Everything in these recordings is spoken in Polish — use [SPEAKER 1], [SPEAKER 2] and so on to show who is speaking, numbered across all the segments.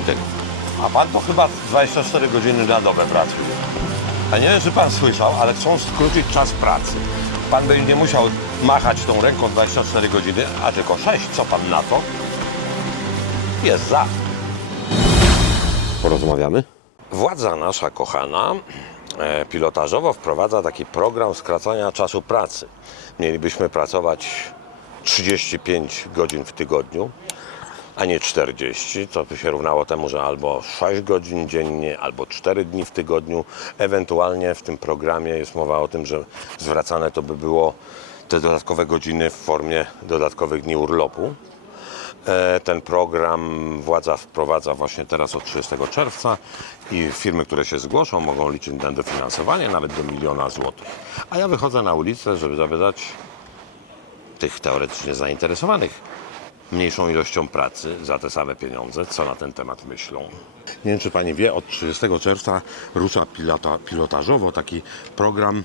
[SPEAKER 1] A pan to chyba 24 godziny na dobę pracuje. A nie wiem, czy pan słyszał, ale chcą skrócić czas pracy. Pan będzie nie musiał machać tą ręką 24 godziny, a tylko 6. Co pan na to? Jest za. Porozmawiamy? Władza nasza kochana pilotażowo wprowadza taki program skracania czasu pracy. Mielibyśmy pracować 35 godzin w tygodniu, a nie 40, co by się równało temu, że albo 6 godzin dziennie, albo 4 dni w tygodniu. Ewentualnie w tym programie jest mowa o tym, że zwracane to by było te dodatkowe godziny w formie dodatkowych dni urlopu. Ten program władza wprowadza właśnie teraz od 30 czerwca i firmy, które się zgłoszą, mogą liczyć na dofinansowanie nawet do 1 000 000 złotych. A ja wychodzę na ulicę, żeby zapytać tych teoretycznie zainteresowanych mniejszą ilością pracy za te same pieniądze, co na ten temat myślą. Nie wiem, czy pani wie, od 30 czerwca rusza pilotażowo taki program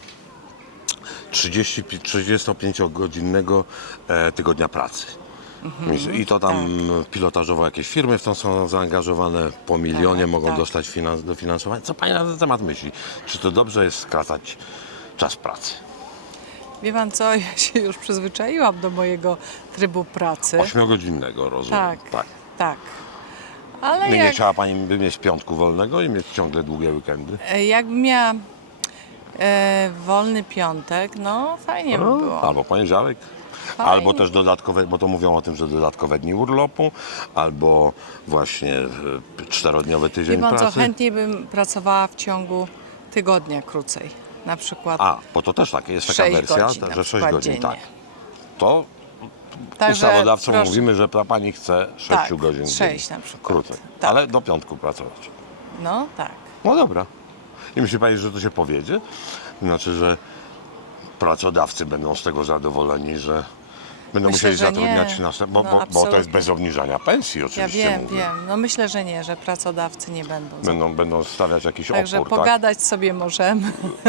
[SPEAKER 1] 35-godzinnego tygodnia pracy. I to tam pilotażowo jakieś firmy w to są zaangażowane, po milionie mogą dostać dofinansowanie. Co pani na ten temat myśli? Czy to dobrze jest skracać czas pracy?
[SPEAKER 2] Wie pan co, ja się już przyzwyczaiłam do mojego trybu pracy.
[SPEAKER 1] 8-godzinnego, rozumiem.
[SPEAKER 2] Tak. Ale
[SPEAKER 1] Nie chciała pani by mieć piątku wolnego i mieć ciągle długie weekendy?
[SPEAKER 2] jakbym miała wolny piątek, no fajnie by było.
[SPEAKER 1] Albo poniedziałek.
[SPEAKER 2] Fajnie.
[SPEAKER 1] Albo też dodatkowe, bo to mówią o tym, że dodatkowe dni urlopu, albo właśnie 4-dniowy tydzień
[SPEAKER 2] Wie pan
[SPEAKER 1] pracy.
[SPEAKER 2] co, chętniej bym pracowała w ciągu tygodnia krócej. Na przykład
[SPEAKER 1] Bo to też takie jest taka
[SPEAKER 2] 6
[SPEAKER 1] wersja,
[SPEAKER 2] godzin na
[SPEAKER 1] że 6
[SPEAKER 2] przykład
[SPEAKER 1] godzin,
[SPEAKER 2] dziennie.
[SPEAKER 1] tak. To
[SPEAKER 2] Także
[SPEAKER 1] ustawodawcom
[SPEAKER 2] proszę.
[SPEAKER 1] mówimy, że pani chce 6
[SPEAKER 2] Tak,
[SPEAKER 1] godzin
[SPEAKER 2] 6
[SPEAKER 1] dziennie.
[SPEAKER 2] na przykład.
[SPEAKER 1] Krócej,
[SPEAKER 2] Tak.
[SPEAKER 1] ale do piątku pracować.
[SPEAKER 2] No tak.
[SPEAKER 1] No dobra. I myśli pani, że to się powiedzie? Znaczy, że pracodawcy będą z tego zadowoleni, że będą
[SPEAKER 2] Myślę,
[SPEAKER 1] musieli
[SPEAKER 2] że
[SPEAKER 1] zatrudniać
[SPEAKER 2] nie.
[SPEAKER 1] bo to jest
[SPEAKER 2] absolutnie.
[SPEAKER 1] bez obniżania pensji
[SPEAKER 2] Ja
[SPEAKER 1] oczywiście.
[SPEAKER 2] wiem. No myślę, że nie, że pracodawcy nie będą.
[SPEAKER 1] Będą stawiać jakiś
[SPEAKER 2] Także
[SPEAKER 1] opór, tak?
[SPEAKER 2] pogadać sobie możemy.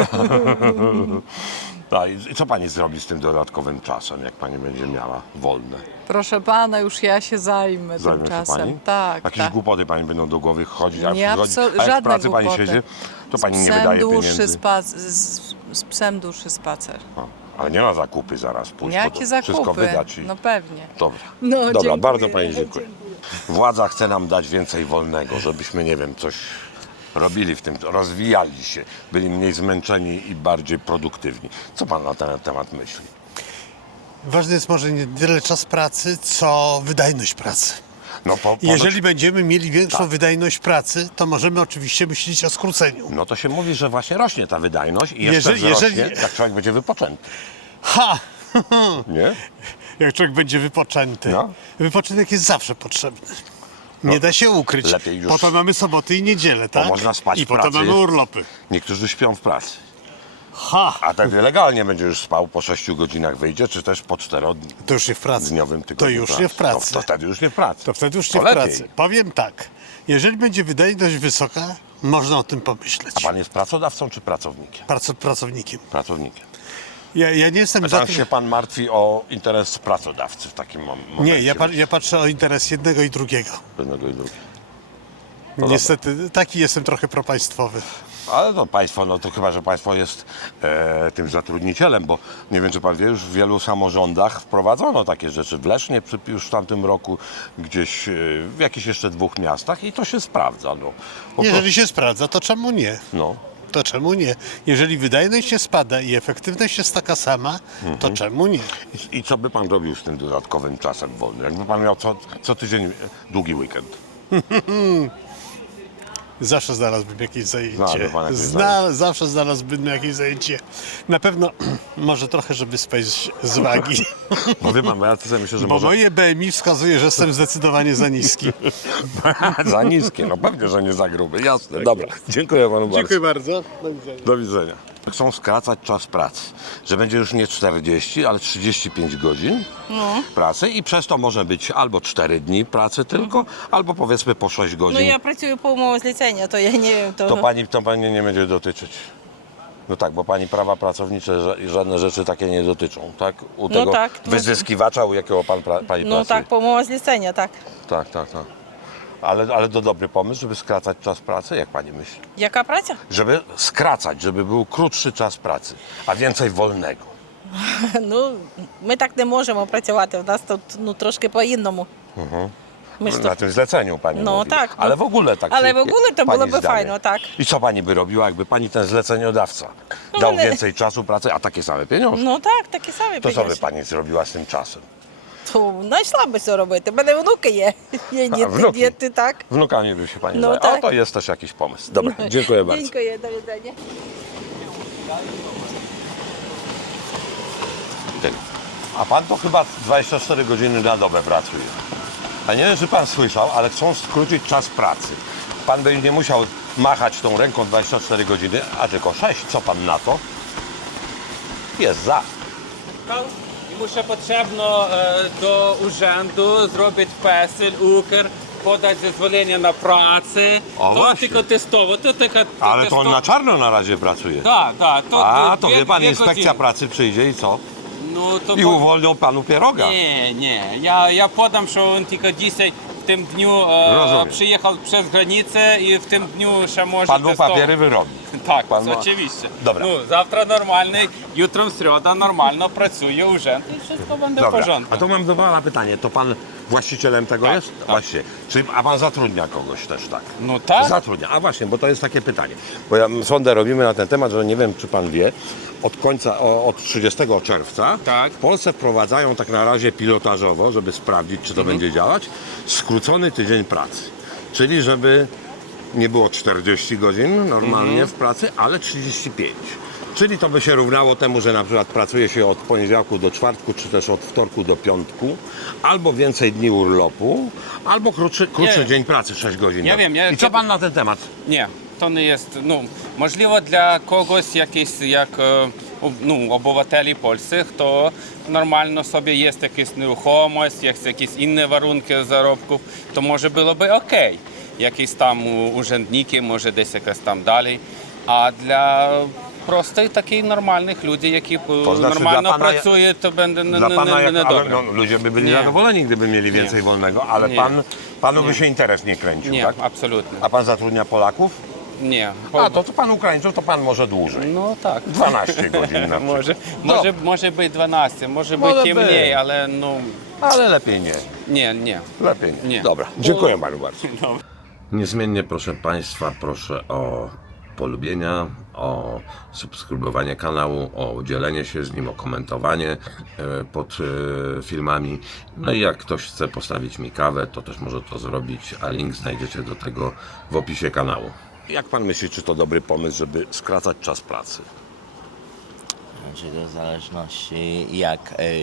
[SPEAKER 1] Tak. I co pani zrobi z tym dodatkowym czasem, jak pani będzie miała wolne?
[SPEAKER 2] Proszę pana, już ja się zajmę
[SPEAKER 1] Zajmie się
[SPEAKER 2] tymczasem.
[SPEAKER 1] pani?
[SPEAKER 2] Tak,
[SPEAKER 1] Jakieś
[SPEAKER 2] tak.
[SPEAKER 1] głupoty pani będą do głowy chodzić, a
[SPEAKER 2] Nie,
[SPEAKER 1] a jak
[SPEAKER 2] żadne
[SPEAKER 1] w pracy pani
[SPEAKER 2] głupoty.
[SPEAKER 1] siedzi, to pani nie
[SPEAKER 2] Psem
[SPEAKER 1] wydaje
[SPEAKER 2] dłuższy
[SPEAKER 1] pieniędzy.
[SPEAKER 2] z psem dłuższy spacer.
[SPEAKER 1] Ale nie na zakupy zaraz pójść, bo
[SPEAKER 2] Jakie
[SPEAKER 1] to
[SPEAKER 2] zakupy?
[SPEAKER 1] wszystko wydać.
[SPEAKER 2] No pewnie.
[SPEAKER 1] Dobra,
[SPEAKER 2] No,
[SPEAKER 1] Dobra,
[SPEAKER 2] dziękuję.
[SPEAKER 1] bardzo pani dziękuję. Władza chce nam dać więcej wolnego, żebyśmy, nie wiem, coś robili w tym, rozwijali się, byli mniej zmęczeni i bardziej produktywni. Co pan na ten temat myśli?
[SPEAKER 3] Ważny jest może nie tyle czas pracy, co wydajność pracy.
[SPEAKER 1] No,
[SPEAKER 3] Jeżeli będziemy mieli większą wydajność pracy, to możemy oczywiście myśleć o skróceniu.
[SPEAKER 1] No to się mówi, że właśnie rośnie ta wydajność i jeszcze wzrośnie, jak człowiek będzie wypoczęty.
[SPEAKER 3] Ha!
[SPEAKER 1] Nie?
[SPEAKER 3] Jak człowiek będzie wypoczęty.
[SPEAKER 1] No.
[SPEAKER 3] Wypoczynek jest zawsze potrzebny. Nie da się ukryć.
[SPEAKER 1] lepiej już-
[SPEAKER 3] Po to mamy soboty i niedzielę, tak?
[SPEAKER 1] można spać
[SPEAKER 3] I
[SPEAKER 1] w
[SPEAKER 3] po to
[SPEAKER 1] pracy.
[SPEAKER 3] mamy urlopy.
[SPEAKER 1] Niektórzy śpią w pracy.
[SPEAKER 3] Ha!
[SPEAKER 1] A tak legalnie będzie już spał, po 6 godzinach wyjdzie, czy też po 4-dniowym
[SPEAKER 3] To już nie w pracy.
[SPEAKER 1] tygodniu
[SPEAKER 3] To już nie w pracy.
[SPEAKER 1] To wtedy już nie w pracy.
[SPEAKER 3] To wtedy już
[SPEAKER 1] To
[SPEAKER 3] nie w
[SPEAKER 1] lepiej.
[SPEAKER 3] pracy. Powiem tak. Jeżeli będzie wydajność wysoka, można o tym pomyśleć.
[SPEAKER 1] A pan jest pracodawcą czy pracownikiem?
[SPEAKER 3] Pracownikiem.
[SPEAKER 1] Pracownikiem.
[SPEAKER 3] Ja nie jestem za
[SPEAKER 1] Tam
[SPEAKER 3] tym...
[SPEAKER 1] się pan martwi o interes pracodawcy w takim momencie.
[SPEAKER 3] Nie, ja patrzę o interes jednego i drugiego.
[SPEAKER 1] Jednego i drugiego.
[SPEAKER 3] Niestety, taki jestem trochę propaństwowy.
[SPEAKER 1] Ale to państwo, no to chyba, że państwo jest tym zatrudnicielem, bo nie wiem, czy pan wie, już w wielu samorządach wprowadzono takie rzeczy. W Lesznie już w tamtym roku, gdzieś w jakichś jeszcze 2 miastach i to się sprawdza. No. Po
[SPEAKER 3] Jeżeli się sprawdza, to czemu nie?
[SPEAKER 1] No.
[SPEAKER 3] To czemu nie? Jeżeli wydajność się spada i efektywność jest taka sama, to czemu nie?
[SPEAKER 1] I co by pan robił z tym dodatkowym czasem wolnym? Jakby pan miał co tydzień długi weekend?
[SPEAKER 3] Zawsze znalazłbym jakieś zajęcie.
[SPEAKER 1] Znalazłby pan jakieś zajęcie.
[SPEAKER 3] Zawsze znalazłbym jakieś zajęcie. Na pewno może trochę, żeby spać z wagi.
[SPEAKER 1] Bo wie pan, bo ja sobie myślę, że
[SPEAKER 3] Bo
[SPEAKER 1] może
[SPEAKER 3] moje BMI wskazuje, że jestem zdecydowanie za niski.
[SPEAKER 1] za niskie. No pewnie, że nie za gruby. Jasne. Dobra. Dziękuję panu bardzo.
[SPEAKER 3] Dziękuję bardzo. Do widzenia.
[SPEAKER 1] Do widzenia. Chcą skracać czas pracy, że będzie już nie 40, ale 35 godzin pracy i przez to może być albo 4 dni pracy tylko, albo powiedzmy po 6 godzin.
[SPEAKER 4] Ну, я працюю по умові зліцення, то я не wiem,
[SPEAKER 1] To pani nie będzie dotyczyć. No tak, bo pani prawa pracownicze i żadne rzeczy takie nie dotyczą, tak? U tego
[SPEAKER 4] tak,
[SPEAKER 1] wyzyskiwacza, u jakiego pani
[SPEAKER 4] Ну
[SPEAKER 1] pracuje.
[SPEAKER 4] так, по умові зліцення, так.
[SPEAKER 1] Tak. Ale to dobry pomysł, żeby skracać czas pracy, jak pani myśli?
[SPEAKER 4] Яка праця?
[SPEAKER 1] Żeby skracać, żeby był krótszy czas pracy, a więcej wolnego.
[SPEAKER 4] Ну, ми так не можемо працювати. У нас тут трошки по-інному. Ми ж
[SPEAKER 1] Na
[SPEAKER 4] тут...
[SPEAKER 1] tym zleceniu pani
[SPEAKER 4] No
[SPEAKER 1] mówi.
[SPEAKER 4] tak, no.
[SPEAKER 1] Ale w ogóle tak.
[SPEAKER 4] Ale
[SPEAKER 1] się
[SPEAKER 4] w ogóle to
[SPEAKER 1] pani
[SPEAKER 4] byłoby
[SPEAKER 1] zdaje.
[SPEAKER 4] fajno, tak.
[SPEAKER 1] I co pani by robiła, jakby pani ten zleceniodawca dał
[SPEAKER 4] Ale-
[SPEAKER 1] więcej czasu pracy, a takie same pieniądze?
[SPEAKER 4] Ну так, такі самі
[SPEAKER 1] To co by
[SPEAKER 4] підеш.
[SPEAKER 1] pani zrobiła z tym czasem?
[SPEAKER 4] То знайшла би що робити. У мене внуки є. Є
[SPEAKER 1] внуки?
[SPEAKER 4] діти, так.
[SPEAKER 1] Wnukami by się pani
[SPEAKER 4] No
[SPEAKER 1] zajęła. O,
[SPEAKER 4] tak.
[SPEAKER 1] to jest też jakiś pomysł. Dobra, dziękuję bardzo.
[SPEAKER 4] Дякую, до widzenia.
[SPEAKER 1] A pan to chyba 24 godziny na dobę pracuje. A nie wiem, czy pan słyszał, ale chcą skrócić czas pracy. Pan by nie musiał machać tą ręką 24 godziny, a tylko 6. Co pan na to? Jest za.
[SPEAKER 5] Йому ще потрібно до уrzędu зробити песель, укр, подати дозволення на працю.
[SPEAKER 1] O,
[SPEAKER 5] То
[SPEAKER 1] właśnie.
[SPEAKER 5] tylko testowo, to tylko
[SPEAKER 1] Ale to on na
[SPEAKER 5] testowo.
[SPEAKER 1] czarno na razie pracuje.
[SPEAKER 5] Tak, tak.
[SPEAKER 1] A, to
[SPEAKER 5] dwie-
[SPEAKER 1] wie pan,
[SPEAKER 5] dwie
[SPEAKER 1] inspekcja
[SPEAKER 5] godziny.
[SPEAKER 1] pracy przyjdzie i co?
[SPEAKER 5] Ну, то
[SPEAKER 1] I uwolnią panu pieroga.
[SPEAKER 5] Ні, я подам, що він тільки дійсно в тим дню
[SPEAKER 1] Розумію.
[SPEAKER 5] приїхав через границю і в тим дню ще може
[SPEAKER 1] Panu
[SPEAKER 5] testowo.
[SPEAKER 1] papiery wyrobi.
[SPEAKER 5] Так,
[SPEAKER 1] Pan ma-
[SPEAKER 5] oczywiście.
[SPEAKER 1] Dobra.
[SPEAKER 5] Ну, завтра нормальний, jutrом środa normalno pracuje urząd i wszystko będzie w
[SPEAKER 1] Dobra,
[SPEAKER 5] porządku.
[SPEAKER 1] a to mam do pana pytanie. To pan właścicielem tego
[SPEAKER 5] Tak,
[SPEAKER 1] jest?
[SPEAKER 5] tak.
[SPEAKER 1] Właśnie. Czyli, a pan zatrudnia kogoś też, tak?
[SPEAKER 5] No tak.
[SPEAKER 1] Zatrudnia. A właśnie, bo to jest takie pytanie. Bo sondę robimy na ten temat, że nie wiem, czy pan wie, od 30 czerwca
[SPEAKER 5] Tak.
[SPEAKER 1] w Polsce wprowadzają tak na razie pilotażowo, żeby sprawdzić, czy to będzie działać, skrócony tydzień pracy. Czyli żeby nie było 40 godzin normalnie w pracy, ale 35. Czyli to by się równało temu, że na przykład pracuje się od poniedziałku do czwartku, czy też od wtorku do piątku, albo więcej dni urlopu, albo krótszy
[SPEAKER 5] Nie.
[SPEAKER 1] dzień pracy, 6 godzin.
[SPEAKER 5] Ja wiem,
[SPEAKER 1] I co pan na ten temat?
[SPEAKER 5] Ні, то не є. Ну, можливо, для когось якийсь, як обивателі польських, хто нормально собі є якась нерухомість, є якісь інші warunki заробку, то може було би окей. Якісь там уrzędники, може десь якось там далі. А для простих таких нормальних людей, які
[SPEAKER 1] To znaczy
[SPEAKER 5] нормально
[SPEAKER 1] dla pana-
[SPEAKER 5] працюють, то буде
[SPEAKER 1] Dla pana, ale
[SPEAKER 5] недобре.
[SPEAKER 1] no, ludzie by byli
[SPEAKER 5] Nie.
[SPEAKER 1] zadowoleni, gdyby mieli więcej wolnego, ale
[SPEAKER 5] Nie.
[SPEAKER 1] panu by się interes nie kręcił,
[SPEAKER 5] Ні,
[SPEAKER 1] tak?
[SPEAKER 5] абсолютно.
[SPEAKER 1] A pan zatrudnia Polaków?
[SPEAKER 5] Ні.
[SPEAKER 1] A to pan Ukraińców, to pan może dłużej.
[SPEAKER 5] Ну так.
[SPEAKER 1] 12 godzin na przykład.
[SPEAKER 5] Може бути 12, може
[SPEAKER 1] Może
[SPEAKER 5] бути
[SPEAKER 1] być.
[SPEAKER 5] mniej, ale no
[SPEAKER 1] Ale lepiej nie.
[SPEAKER 5] nie.
[SPEAKER 1] Lepiej nie.
[SPEAKER 5] Nie.
[SPEAKER 1] Dobra, dziękuję panu bardzo. Niezmiennie, proszę państwa, proszę o polubienia, o subskrybowanie kanału, o dzielenie się z nim, o komentowanie pod filmami. No i jak ktoś chce postawić mi kawę, to też może to zrobić, a link znajdziecie do tego w opisie kanału. Jak pan myśli, czy to dobry pomysł, żeby skracać czas pracy?
[SPEAKER 6] Znaczy to w zależności jak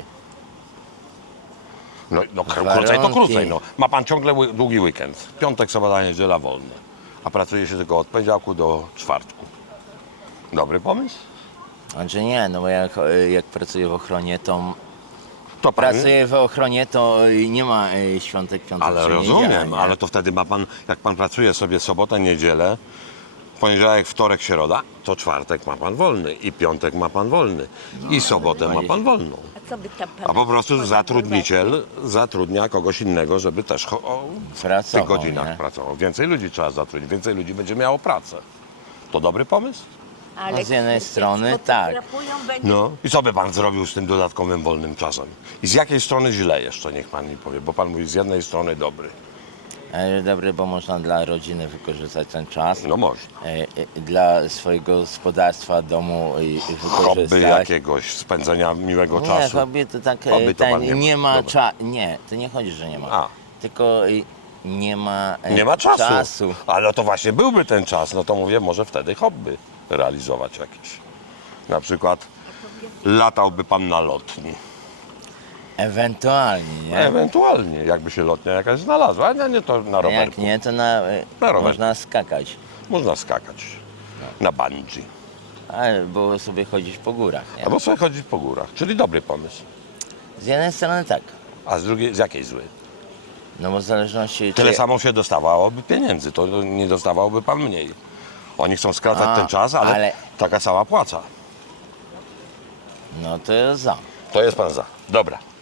[SPEAKER 1] No krócej to
[SPEAKER 6] Warunki.
[SPEAKER 1] krócej. No. Ma pan ciągle długi weekend. Piątek, sobota, niedziela wolne. A pracuje się tylko od poniedziałku do czwartku. Dobry pomysł?
[SPEAKER 6] znaczy nie, no bo jak pracuję w ochronie, to
[SPEAKER 1] To pan...
[SPEAKER 6] pracuję w ochronie, to nie ma świątek, piątek,
[SPEAKER 1] Ale
[SPEAKER 6] czy
[SPEAKER 1] rozumiem,
[SPEAKER 6] niedziela, nie?
[SPEAKER 1] ale to wtedy ma pan, jak pan pracuje sobie sobotę, niedzielę, poniedziałek, wtorek, środa, to czwartek ma pan wolny i piątek ma pan wolny i sobotę ma pan wolną.
[SPEAKER 7] A co by tam pan...
[SPEAKER 1] A po prostu zatrudniciel zatrudnia kogoś innego, żeby też w tych
[SPEAKER 6] Pracował,
[SPEAKER 1] godzinach
[SPEAKER 6] nie?
[SPEAKER 1] pracował. Więcej ludzi trzeba zatrudnić, więcej ludzi będzie miało pracę. To dobry pomysł?
[SPEAKER 7] Ale
[SPEAKER 6] No z jednej
[SPEAKER 7] kwestie
[SPEAKER 6] strony tak.
[SPEAKER 7] sfotografują, będzie...
[SPEAKER 1] No. I co by pan zrobił z tym dodatkowym wolnym czasem? I z jakiej strony źle jeszcze, niech pan mi powie, bo pan mówi z jednej strony dobry.
[SPEAKER 6] Dobry, bo można dla rodziny wykorzystać ten czas.
[SPEAKER 1] No można.
[SPEAKER 6] Dla swojego gospodarstwa, domu
[SPEAKER 1] Hobby
[SPEAKER 6] wykorzystać.
[SPEAKER 1] jakiegoś spędzenia miłego
[SPEAKER 6] Nie,
[SPEAKER 1] czasu.
[SPEAKER 6] hobby to tak,
[SPEAKER 1] Hobby to pan nie ma.
[SPEAKER 6] nie ma
[SPEAKER 1] Dobra.
[SPEAKER 6] czasu. Nie, to nie chodzi, że nie ma.
[SPEAKER 1] A.
[SPEAKER 6] Tylko nie ma,
[SPEAKER 1] Nie ma czasu. Ale to właśnie byłby ten czas, no to mówię, może wtedy hobby realizować jakieś. Na przykład latałby pan na lotni.
[SPEAKER 6] Ewentualnie, nie?
[SPEAKER 1] Ewentualnie, jakby się lotnia jakaś znalazła, a nie to na
[SPEAKER 6] A
[SPEAKER 1] rowerku.
[SPEAKER 6] jak nie, to
[SPEAKER 1] Na rowerku.
[SPEAKER 6] można skakać.
[SPEAKER 1] Można skakać na bungee.
[SPEAKER 6] Albo sobie chodzić po górach, nie?
[SPEAKER 1] Albo sobie chodzić po górach, czyli dobry pomysł.
[SPEAKER 6] Z jednej strony tak,
[SPEAKER 1] A z drugiej, z jakiej zły?
[SPEAKER 6] no bo w zależności...
[SPEAKER 1] Tyle
[SPEAKER 6] czy-
[SPEAKER 1] samo się dostawałoby pieniędzy, to nie dostawałby pan mniej. Oni chcą skracać
[SPEAKER 6] A,
[SPEAKER 1] ten czas, ale
[SPEAKER 6] ale-
[SPEAKER 1] taka sama płaca.
[SPEAKER 6] No to jest za.
[SPEAKER 1] To jest pan za. Dobra,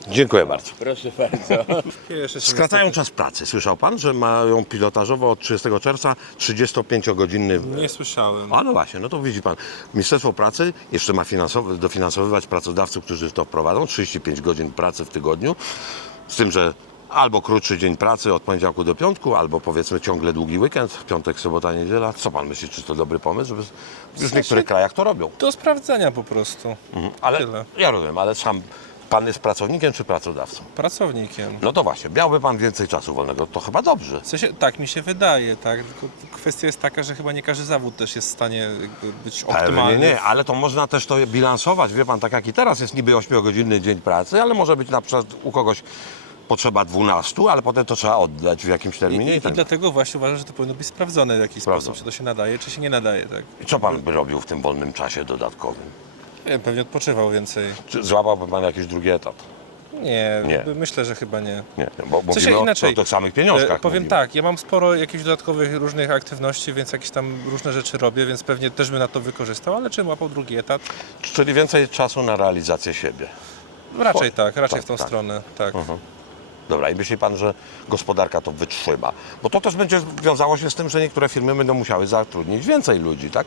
[SPEAKER 1] Dziękuję bardzo.
[SPEAKER 6] Proszę bardzo.
[SPEAKER 1] Skracają czas pracy. Słyszał pan, że mają pilotażowo od 30 czerwca 35-godzinny...
[SPEAKER 8] Nie słyszałem.
[SPEAKER 1] A no właśnie, no to widzi pan, Ministerstwo Pracy jeszcze ma dofinansowywać pracodawców, którzy to wprowadzą, 35 godzin pracy w tygodniu, z tym, że albo krótszy dzień pracy od poniedziałku do piątku, albo powiedzmy ciągle długi weekend, piątek, sobota, niedziela. Co pan myśli, czy to dobry pomysł, żeby już w niektórych krajach to robią?
[SPEAKER 8] Do sprawdzenia po prostu.
[SPEAKER 1] Ale
[SPEAKER 8] Tyle.
[SPEAKER 1] ja rozumiem, ale sam pan jest pracownikiem czy pracodawcą?
[SPEAKER 8] Pracownikiem.
[SPEAKER 1] No to właśnie, miałby pan więcej czasu wolnego, to chyba dobrze.
[SPEAKER 8] W sensie, tak mi się wydaje, tak. Tylko kwestia jest taka, że chyba nie każdy zawód też jest w stanie jakby być optymalny.
[SPEAKER 1] Nie, ale to można też to bilansować. Wie pan, tak jak i teraz jest niby 8-godzinny dzień pracy, ale może być na przykład u kogoś potrzeba 12, ale potem to trzeba oddać w jakimś terminie.
[SPEAKER 8] I dlatego właśnie uważam, że to powinno być sprawdzone w jakiś
[SPEAKER 1] Prawda.
[SPEAKER 8] sposób, czy to się nadaje, czy się nie nadaje, tak.
[SPEAKER 1] I co pan by robił w tym wolnym czasie dodatkowym?
[SPEAKER 8] Nie wiem, pewnie odpoczywał więcej.
[SPEAKER 1] Czy złapałby pan jakiś drugi etat?
[SPEAKER 8] Nie,
[SPEAKER 1] Nie.
[SPEAKER 8] myślę, że chyba nie.
[SPEAKER 1] Nie, bo
[SPEAKER 8] W
[SPEAKER 1] mówimy
[SPEAKER 8] sensie inaczej.
[SPEAKER 1] o tych samych pieniążkach.
[SPEAKER 8] Powiem
[SPEAKER 1] mówimy.
[SPEAKER 8] tak, ja mam sporo jakichś dodatkowych różnych aktywności, więc jakieś tam różne rzeczy robię, więc pewnie też bym na to wykorzystał, ale czym łapał drugi etat?
[SPEAKER 1] Czyli więcej czasu na realizację siebie.
[SPEAKER 8] Raczej tak, raczej
[SPEAKER 1] Tak,
[SPEAKER 8] w tą
[SPEAKER 1] tak.
[SPEAKER 8] stronę, tak.
[SPEAKER 1] Dobra, i myśli pan, że gospodarka to wytrzyma? Bo to też będzie wiązało się z tym, że niektóre firmy będą musiały zatrudnić więcej ludzi, tak?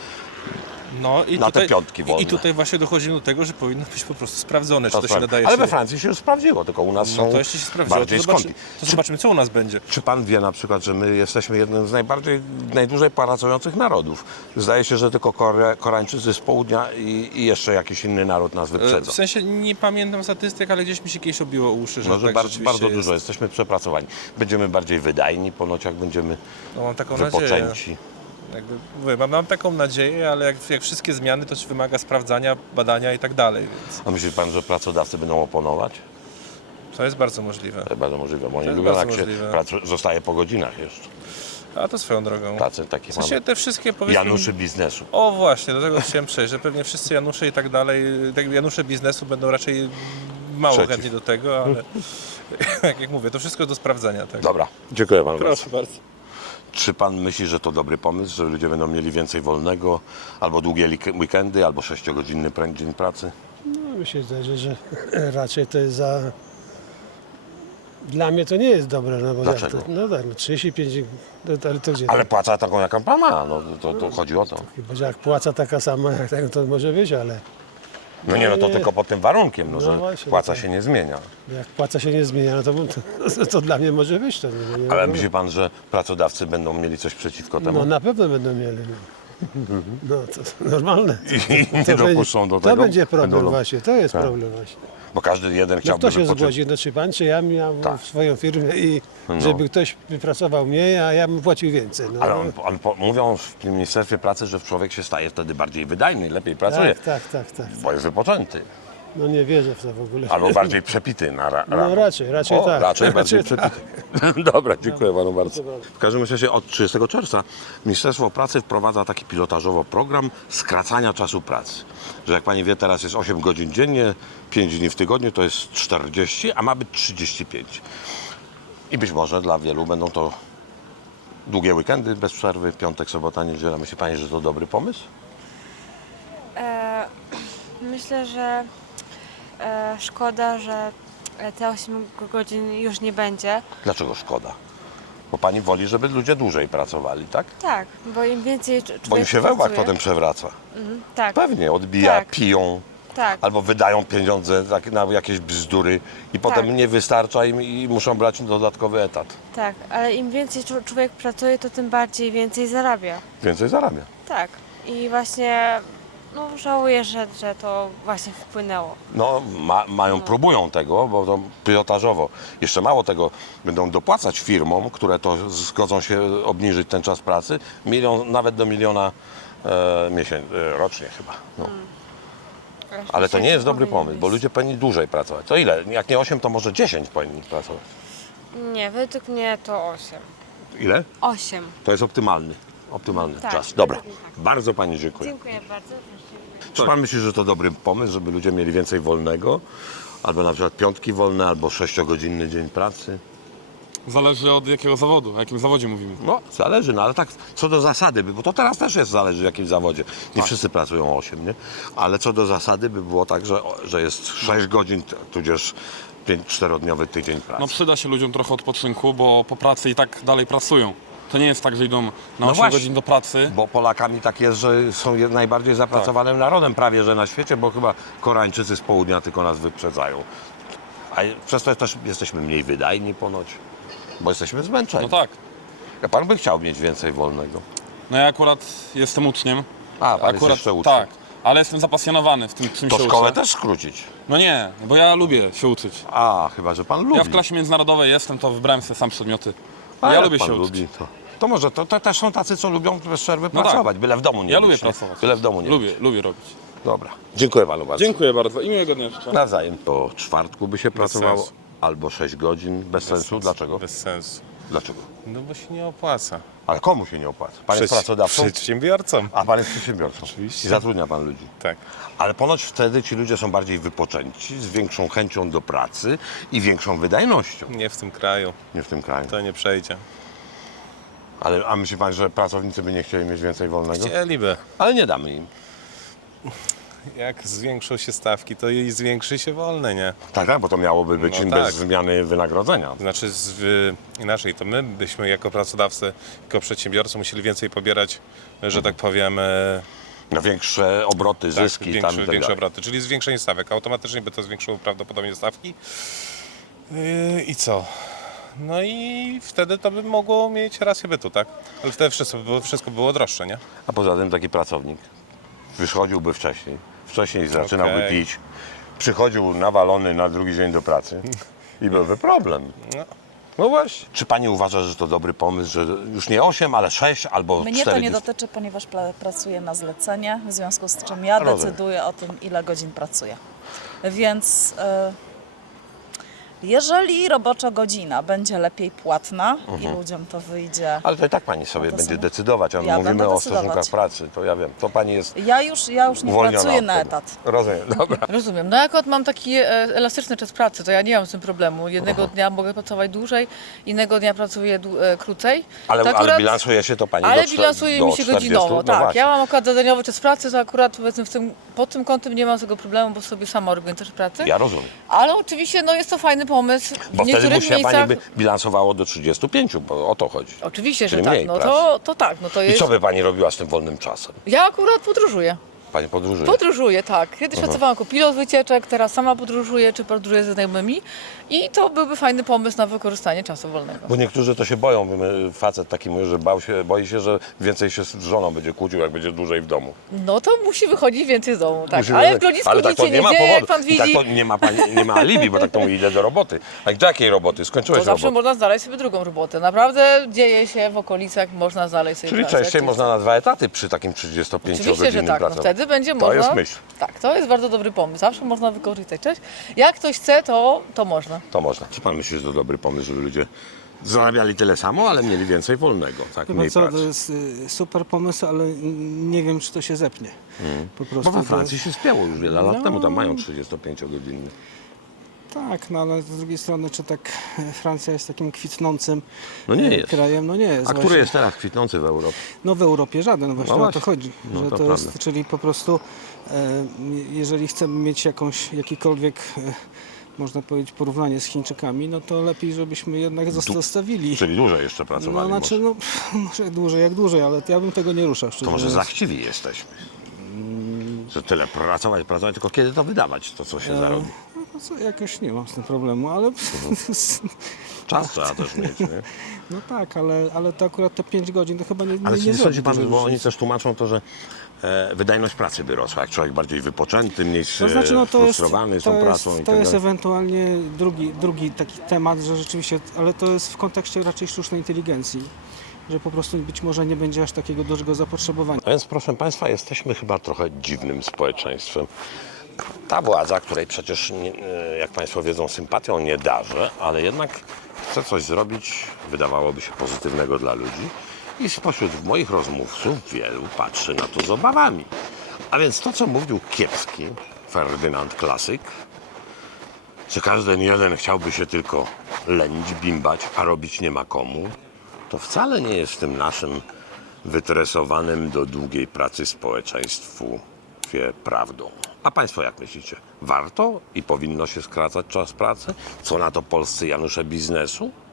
[SPEAKER 8] No i
[SPEAKER 1] Na te
[SPEAKER 8] tutaj,
[SPEAKER 1] piątki wolne.
[SPEAKER 8] i tutaj właśnie dochodzimy do tego, że powinno być po prostu sprawdzone, czy to się
[SPEAKER 1] sprawdzi.
[SPEAKER 8] nadaje.
[SPEAKER 1] Ale
[SPEAKER 8] czy
[SPEAKER 1] we
[SPEAKER 8] nie.
[SPEAKER 1] Francji się już sprawdziło, tylko u nas
[SPEAKER 8] No
[SPEAKER 1] są
[SPEAKER 8] to jeśli się sprawdziło,
[SPEAKER 1] bardziej
[SPEAKER 8] to,
[SPEAKER 1] skąpi.
[SPEAKER 8] zobaczymy, co u nas będzie.
[SPEAKER 1] Czy pan wie na przykład, że my jesteśmy jednym z najdłużej pracujących narodów? Zdaje się, że tylko Koreańczycy z południa i jeszcze jakiś inny naród nas wyprzedzą.
[SPEAKER 8] W sensie nie pamiętam statystyk, ale gdzieś mi się kiedyś obiło uszy, że
[SPEAKER 1] No, że
[SPEAKER 8] tak
[SPEAKER 1] bardzo,
[SPEAKER 8] rzeczywiście
[SPEAKER 1] bardzo
[SPEAKER 8] jest.
[SPEAKER 1] dużo, jesteśmy przepracowani. Będziemy bardziej wydajni, ponoć jak będziemy
[SPEAKER 8] No, mam taką nadzieję.
[SPEAKER 1] wypoczęci.
[SPEAKER 8] Jakby, mówię, mam taką nadzieję, ale jak wszystkie zmiany, to wymaga sprawdzania, badania i tak dalej, więc
[SPEAKER 1] A myśli pan, że pracodawcy będą oponować?
[SPEAKER 8] to jest bardzo możliwe.
[SPEAKER 1] To jest bardzo możliwe, bo oni
[SPEAKER 8] jest
[SPEAKER 1] lubią,
[SPEAKER 8] bardzo
[SPEAKER 1] jak się
[SPEAKER 8] możliwe.
[SPEAKER 1] zostaje po godzinach jeszcze.
[SPEAKER 8] A to swoją drogą.
[SPEAKER 1] Tacy takie
[SPEAKER 8] W sensie te wszystkie powiedzmy...
[SPEAKER 1] Januszy biznesu.
[SPEAKER 8] O właśnie, do tego chciałem przejść, że pewnie wszyscy Janusze i tak dalej, tak Janusze biznesu będą raczej mało
[SPEAKER 1] Przeciw.
[SPEAKER 8] chętni do tego, ale jak mówię, to wszystko do sprawdzenia. Tak.
[SPEAKER 1] Dobra, dziękuję panu bardzo.
[SPEAKER 8] Proszę bardzo.
[SPEAKER 1] Czy pan myśli, że to dobry pomysł, że ludzie będą mieli więcej wolnego, albo długie weekendy, albo 6-godzinny dzień pracy?
[SPEAKER 9] No, mi się zdaje, że raczej to jest za... Dla mnie to nie jest dobre, no bo
[SPEAKER 1] Dlaczego?
[SPEAKER 9] Jak to, no tak, no 35, ale to gdzie?
[SPEAKER 1] Ale płaca taką, jaką pan ma, no to chodzi o to.
[SPEAKER 9] Chyba, że jak płaca taka sama, jak tak, to może być, ale
[SPEAKER 1] No nie, no to
[SPEAKER 9] nie.
[SPEAKER 1] tylko pod tym warunkiem, no,
[SPEAKER 9] No
[SPEAKER 1] że
[SPEAKER 9] właśnie,
[SPEAKER 1] płaca
[SPEAKER 9] no tak.
[SPEAKER 1] się nie zmienia.
[SPEAKER 9] jak płaca się nie zmienia, no to dla mnie może być to. Nie,
[SPEAKER 1] Ale myśli pan, że pracodawcy będą mieli coś przeciwko temu?
[SPEAKER 9] No na pewno będą mieli. No, no to normalne.
[SPEAKER 1] I nie dopuszczą do
[SPEAKER 9] To
[SPEAKER 1] tego?
[SPEAKER 9] będzie problem
[SPEAKER 1] Będą-
[SPEAKER 9] właśnie, to jest
[SPEAKER 1] Tak.
[SPEAKER 9] problem właśnie.
[SPEAKER 1] Bo każdy jeden
[SPEAKER 9] No
[SPEAKER 1] chciałby
[SPEAKER 9] kto się
[SPEAKER 1] wypocząć.
[SPEAKER 9] zgodzi, no czy pan, czy ja miał
[SPEAKER 1] Tak.
[SPEAKER 9] swoją firmę i
[SPEAKER 1] No.
[SPEAKER 9] żeby ktoś pracował mniej, a ja bym płacił więcej. No,
[SPEAKER 1] Ale mówią w tym Ministerstwie Pracy, że człowiek się staje wtedy bardziej wydajny, lepiej pracuje,
[SPEAKER 9] tak.
[SPEAKER 1] bo jest wypoczęty.
[SPEAKER 9] No nie wierzę w to w ogóle.
[SPEAKER 1] Albo bardziej przepity na rano.
[SPEAKER 9] No raczej
[SPEAKER 1] O,
[SPEAKER 9] tak.
[SPEAKER 1] Raczej bardziej
[SPEAKER 9] Raczej
[SPEAKER 1] przepity. Dobra, dziękuję panu bardzo. W każdym razie od 30 czerwca Ministerstwo Pracy wprowadza taki pilotażowo program skracania czasu pracy. Że jak pani wie, teraz jest 8 godzin dziennie, 5 dni w tygodniu, to jest 40, a ma być 35. I być może dla wielu będą to długie weekendy bez przerwy, piątek, sobota, niedziela. Myśli pani, że to dobry pomysł?
[SPEAKER 10] Myślę, że szkoda, że te 8 godzin już nie będzie.
[SPEAKER 1] Dlaczego szkoda? Bo pani woli, żeby ludzie dłużej pracowali, tak?
[SPEAKER 10] Tak, bo im więcej człowiek
[SPEAKER 1] Bo im się wełbak
[SPEAKER 10] pracuje-
[SPEAKER 1] potem przewraca.
[SPEAKER 10] Tak,
[SPEAKER 1] Pewnie, odbija,
[SPEAKER 10] Tak.
[SPEAKER 1] piją,
[SPEAKER 10] tak,
[SPEAKER 1] albo wydają pieniądze na jakieś bzdury i potem
[SPEAKER 10] Tak.
[SPEAKER 1] nie wystarcza im i muszą brać dodatkowy etat.
[SPEAKER 10] tak, ale im więcej człowiek pracuje, to tym bardziej więcej zarabia.
[SPEAKER 1] Więcej zarabia.
[SPEAKER 10] Tak, i właśnie żałuję, że to właśnie wpłynęło.
[SPEAKER 1] No, mają, próbują tego, bo to pilotażowo. Jeszcze mało tego, będą dopłacać firmom, które to zgodzą się obniżyć ten czas pracy, nawet do 1 000 000 rocznie chyba. No. Ale to nie jest dobry pomysł, bo ludzie powinni dłużej pracować. To ile? Jak nie 8, to może 10 powinni pracować.
[SPEAKER 10] Nie, według mnie to 8.
[SPEAKER 1] Ile?
[SPEAKER 10] 8.
[SPEAKER 1] To jest optymalny
[SPEAKER 10] Tak,
[SPEAKER 1] czas. Dobra,
[SPEAKER 10] tak.
[SPEAKER 1] bardzo pani dziękuję.
[SPEAKER 10] Dziękuję bardzo.
[SPEAKER 1] Czy pan myśli, że to dobry pomysł, żeby ludzie mieli więcej wolnego? Albo na przykład piątki wolne, albo 6-godzinny dzień pracy?
[SPEAKER 11] Zależy od jakiego zawodu, o jakim zawodzie mówimy.
[SPEAKER 1] No, zależy, no ale tak co do zasady, bo to teraz też jest zależy w jakim zawodzie. Nie wszyscy pracują 8, nie? Ale co do zasady by było tak, że jest 6 godzin, tudzież 4-dniowy tydzień pracy.
[SPEAKER 11] No przyda się ludziom trochę odpoczynku, bo po pracy i tak dalej pracują. To nie jest tak, że idą na 8
[SPEAKER 1] właśnie.
[SPEAKER 11] godzin do pracy.
[SPEAKER 1] Bo Polakami tak jest, że są najbardziej zapracowanym narodem prawie że na świecie, bo chyba Koreańczycy z południa tylko nas wyprzedzają. A przez to też jesteśmy mniej wydajni ponoć, bo jesteśmy zmęczeni.
[SPEAKER 11] No tak.
[SPEAKER 1] Ja pan by chciał mieć więcej wolnego.
[SPEAKER 11] No ja akurat jestem uczniem.
[SPEAKER 1] A, pan jest jeszcze uczniem.
[SPEAKER 11] Tak, ale jestem zapasjonowany w tym, czym
[SPEAKER 1] To
[SPEAKER 11] się
[SPEAKER 1] szkołę
[SPEAKER 11] uczę.
[SPEAKER 1] też skrócić.
[SPEAKER 11] No nie, bo ja lubię się uczyć.
[SPEAKER 1] A, chyba że pan lubi.
[SPEAKER 11] Ja w klasie międzynarodowej jestem, to wybrałem sobie sam przedmioty.
[SPEAKER 1] A
[SPEAKER 11] Ja
[SPEAKER 1] jak
[SPEAKER 11] lubię
[SPEAKER 1] pan
[SPEAKER 11] się
[SPEAKER 1] lubi,
[SPEAKER 11] uczyć.
[SPEAKER 1] to może to też są tacy, co lubią bez przerwy
[SPEAKER 11] No tak.
[SPEAKER 1] pracować, byle w domu nie
[SPEAKER 11] Ja
[SPEAKER 1] być.
[SPEAKER 11] lubię
[SPEAKER 1] nie?
[SPEAKER 11] pracować.
[SPEAKER 1] Byle w domu nie być.
[SPEAKER 11] Lubię robić.
[SPEAKER 1] Dobra. Dziękuję panu bardzo.
[SPEAKER 11] Dziękuję bardzo i miłego dnia życzę.
[SPEAKER 1] Nawzajem. Do czwartku by się pracowało,
[SPEAKER 8] sensu.
[SPEAKER 1] albo 6 godzin bez sensu. Dlaczego?
[SPEAKER 8] Bez sensu.
[SPEAKER 1] Dlaczego?
[SPEAKER 8] No bo się nie opłaca.
[SPEAKER 1] Ale komu się nie opłaca? Pan jest pracodawcą?
[SPEAKER 8] Przedsiębiorcom.
[SPEAKER 1] A pan jest przedsiębiorcą.
[SPEAKER 8] Oczywiście.
[SPEAKER 1] I zatrudnia pan ludzi.
[SPEAKER 8] Tak.
[SPEAKER 1] Ale ponoć wtedy ci ludzie są bardziej wypoczęci, z większą chęcią do pracy i większą wydajnością.
[SPEAKER 8] Nie w tym kraju.
[SPEAKER 1] Nie w tym kraju.
[SPEAKER 8] To nie przejdzie.
[SPEAKER 1] A myśli pan, że pracownicy by nie chcieli mieć więcej wolnego?
[SPEAKER 8] Chcieliby.
[SPEAKER 1] Ale nie damy im.
[SPEAKER 8] Jak zwiększą się stawki, to i zwiększy się wolne, nie?
[SPEAKER 1] Tak, bo to miałoby być
[SPEAKER 8] No
[SPEAKER 1] im
[SPEAKER 8] tak.
[SPEAKER 1] bez zmiany wynagrodzenia.
[SPEAKER 8] Znaczy inaczej, to my byśmy jako pracodawcy, jako przedsiębiorcy musieli więcej pobierać, że tak powiem,
[SPEAKER 1] Na większe obroty, zyski.
[SPEAKER 8] większe,
[SPEAKER 1] tam i tak
[SPEAKER 8] większe
[SPEAKER 1] dalej.
[SPEAKER 8] obroty, czyli zwiększenie stawek. Automatycznie by to zwiększyło prawdopodobnie stawki. I co? No i wtedy to by mogło mieć rację bytu, tak? Ale wtedy wszystko było droższe, nie?
[SPEAKER 1] A poza tym taki pracownik wychodziłby wcześniej zaczynałby
[SPEAKER 8] Okej.
[SPEAKER 1] pić, przychodził nawalony na drugi dzień do pracy i byłby problem. No właśnie. Czy pani uważa, że to dobry pomysł, że już nie 8, ale 6 albo 4
[SPEAKER 12] Mnie to nie
[SPEAKER 1] dni?
[SPEAKER 12] dotyczy, ponieważ pracuję na zlecenie, w związku z czym ja
[SPEAKER 1] Rozumiem.
[SPEAKER 12] decyduję o tym, ile godzin pracuję. Więc jeżeli robocza godzina będzie lepiej płatna i ludziom to wyjdzie...
[SPEAKER 1] Ale to i tak pani sobie
[SPEAKER 12] to
[SPEAKER 1] będzie
[SPEAKER 12] sobie-
[SPEAKER 1] decydować, a my
[SPEAKER 12] Ja
[SPEAKER 1] mówimy
[SPEAKER 12] będę
[SPEAKER 1] o
[SPEAKER 12] decydować.
[SPEAKER 1] stosunkach pracy, to ja wiem. To pani jest
[SPEAKER 12] Ja już nie
[SPEAKER 1] uwolniona
[SPEAKER 12] pracuję
[SPEAKER 1] od
[SPEAKER 12] na
[SPEAKER 1] tego.
[SPEAKER 12] etat.
[SPEAKER 1] Rozumiem, dobra.
[SPEAKER 2] Rozumiem. No jak mam taki elastyczny czas pracy, to ja nie mam z tym problemu. Jednego dnia mogę pracować dłużej, innego dnia pracuję krócej.
[SPEAKER 1] Ale,
[SPEAKER 2] To
[SPEAKER 1] ale
[SPEAKER 2] akurat-
[SPEAKER 1] bilansuje się to pani
[SPEAKER 2] Ale
[SPEAKER 1] do
[SPEAKER 2] bilansuje
[SPEAKER 1] do
[SPEAKER 2] mi się
[SPEAKER 1] 40?
[SPEAKER 2] godzinowo,
[SPEAKER 1] No
[SPEAKER 2] tak.
[SPEAKER 1] właśnie.
[SPEAKER 2] Ja mam akurat zadaniowy czas pracy, to akurat powiedzmy pod tym kątem nie mam tego problemu, bo sobie sama organizuję czas pracy.
[SPEAKER 1] Ja rozumiem.
[SPEAKER 2] Ale oczywiście no, jest to fajny pomysł.
[SPEAKER 1] Bo
[SPEAKER 2] W
[SPEAKER 1] wtedy
[SPEAKER 2] niektórych
[SPEAKER 1] musiała
[SPEAKER 2] miejscach...
[SPEAKER 1] pani by bilansowało do 35, bo o to chodzi.
[SPEAKER 2] Oczywiście, że
[SPEAKER 1] Czyli
[SPEAKER 2] tak.
[SPEAKER 1] mniej
[SPEAKER 2] No
[SPEAKER 1] pracy.
[SPEAKER 2] to tak. No to
[SPEAKER 1] I
[SPEAKER 2] jest...
[SPEAKER 1] co by pani robiła z tym wolnym czasem?
[SPEAKER 2] Ja akurat podróżuję.
[SPEAKER 1] Pani podróżuje?
[SPEAKER 2] Podróżuję, tak. Kiedyś pracowałam jako pilot wycieczek, teraz sama podróżuję, czy podróżuję ze znajomymi. I to byłby fajny pomysł na wykorzystanie czasu wolnego.
[SPEAKER 1] Bo niektórzy to się boją. Facet taki mówi, że boi się, że więcej się z żoną będzie kłócił, jak będzie dłużej w domu.
[SPEAKER 2] No to musi wychodzić więcej z domu, tak.
[SPEAKER 1] Musi
[SPEAKER 2] Ale
[SPEAKER 1] wyjść.
[SPEAKER 2] w Grodzisku
[SPEAKER 1] Ale tak
[SPEAKER 2] nic
[SPEAKER 1] to
[SPEAKER 2] się nie
[SPEAKER 1] ma
[SPEAKER 2] dzieje, jak
[SPEAKER 1] powodu.
[SPEAKER 2] pan
[SPEAKER 1] I tak
[SPEAKER 2] widzi.
[SPEAKER 1] to nie ma alibi, bo tak to mówi, idę do roboty. A do jakiej roboty? Skończyłeś
[SPEAKER 2] To zawsze
[SPEAKER 1] robotę.
[SPEAKER 2] można znaleźć sobie drugą robotę. Naprawdę dzieje się w okolicach, można znaleźć sobie
[SPEAKER 1] Czyli
[SPEAKER 2] pracę.
[SPEAKER 1] częściej
[SPEAKER 2] jak
[SPEAKER 1] można
[SPEAKER 2] chce.
[SPEAKER 1] na 2 etaty przy takim
[SPEAKER 2] Oczywiście,
[SPEAKER 1] 35-godzinnym
[SPEAKER 2] że tak. No
[SPEAKER 1] pracowaniu.
[SPEAKER 2] wtedy będzie
[SPEAKER 1] To
[SPEAKER 2] można...
[SPEAKER 1] jest myśl.
[SPEAKER 2] Tak, to jest bardzo dobry pomysł. Zawsze można wykorzystać czas. Jak ktoś chce, to można.
[SPEAKER 1] To można. Czy pan myśli, że to dobry pomysł, żeby ludzie zarabiali tyle samo, ale mieli więcej wolnego, tak?
[SPEAKER 13] Chyba
[SPEAKER 1] Mniej
[SPEAKER 13] co,
[SPEAKER 1] pracy.
[SPEAKER 13] to jest super pomysł, ale nie wiem, czy to się zepnie. Po prostu
[SPEAKER 1] Bo we
[SPEAKER 13] to
[SPEAKER 1] Francji
[SPEAKER 13] jest-
[SPEAKER 1] się spięło już wiele lat
[SPEAKER 13] No.
[SPEAKER 1] temu, tam mają 35-godzinny.
[SPEAKER 13] Tak, no ale z drugiej strony, czy tak Francja jest takim kwitnącym
[SPEAKER 1] No nie jest.
[SPEAKER 13] krajem? No nie jest.
[SPEAKER 1] A który
[SPEAKER 13] właśnie.
[SPEAKER 1] jest teraz kwitnący w Europie?
[SPEAKER 13] No w Europie żaden, właśnie
[SPEAKER 1] No
[SPEAKER 13] o to
[SPEAKER 1] właśnie.
[SPEAKER 13] chodzi.
[SPEAKER 1] No
[SPEAKER 13] że
[SPEAKER 1] to
[SPEAKER 13] to
[SPEAKER 1] prawda.
[SPEAKER 13] jest, czyli po prostu jeżeli chcemy mieć jakikolwiek można powiedzieć porównanie z Chińczykami, no to lepiej, żebyśmy jednak zostawili.
[SPEAKER 1] Czyli dłużej jeszcze
[SPEAKER 13] No
[SPEAKER 1] pracowali
[SPEAKER 13] znaczy,
[SPEAKER 1] może.
[SPEAKER 13] no może dłużej jak dłużej, ale ja bym tego nie ruszał.
[SPEAKER 1] To
[SPEAKER 13] szczerze
[SPEAKER 1] może
[SPEAKER 13] mówiąc.
[SPEAKER 1] za chciwi jesteśmy. Że tyle pracować, tylko kiedy to wydawać, to co się zarobi.
[SPEAKER 13] No co, jakoś nie mam z tym problemu, ale
[SPEAKER 1] Czas trzeba też mieć, nie?
[SPEAKER 13] no tak, ale to akurat te 5 godzin to chyba nie
[SPEAKER 1] Ale
[SPEAKER 13] nie
[SPEAKER 1] czy nie
[SPEAKER 13] zrobi
[SPEAKER 1] sądzi pan,
[SPEAKER 13] dużej
[SPEAKER 1] bo oni
[SPEAKER 13] różnicy.
[SPEAKER 1] też tłumaczą to, że wydajność pracy by rosła, jak człowiek bardziej wypoczęty, mniej
[SPEAKER 13] To znaczy, no to jest,
[SPEAKER 1] frustrowany
[SPEAKER 13] to
[SPEAKER 1] tą
[SPEAKER 13] jest,
[SPEAKER 1] pracą i
[SPEAKER 13] to
[SPEAKER 1] tak
[SPEAKER 13] jest
[SPEAKER 1] dalej.
[SPEAKER 13] ewentualnie drugi taki temat, że rzeczywiście, ale to jest w kontekście raczej sztucznej inteligencji, że po prostu być może nie będzie aż takiego dużego zapotrzebowania.
[SPEAKER 1] A więc proszę Państwa, jesteśmy chyba trochę dziwnym społeczeństwem. Ta władza, której przecież, jak Państwo wiedzą, sympatią nie darzę, ale jednak chce coś zrobić, wydawałoby się, pozytywnego dla ludzi. I spośród moich rozmówców wielu patrzy na to z obawami. A więc to, co mówił kiepski Ferdynand Klasyk, że każdy jeden chciałby się tylko lenić, bimbać, a robić nie ma komu, to wcale nie jest w tym naszym wytresowanym do długiej pracy społeczeństwu prawdą. A Państwo jak myślicie? Warto i powinno się skracać czas pracy? Co na to polscy Janusze biznesu?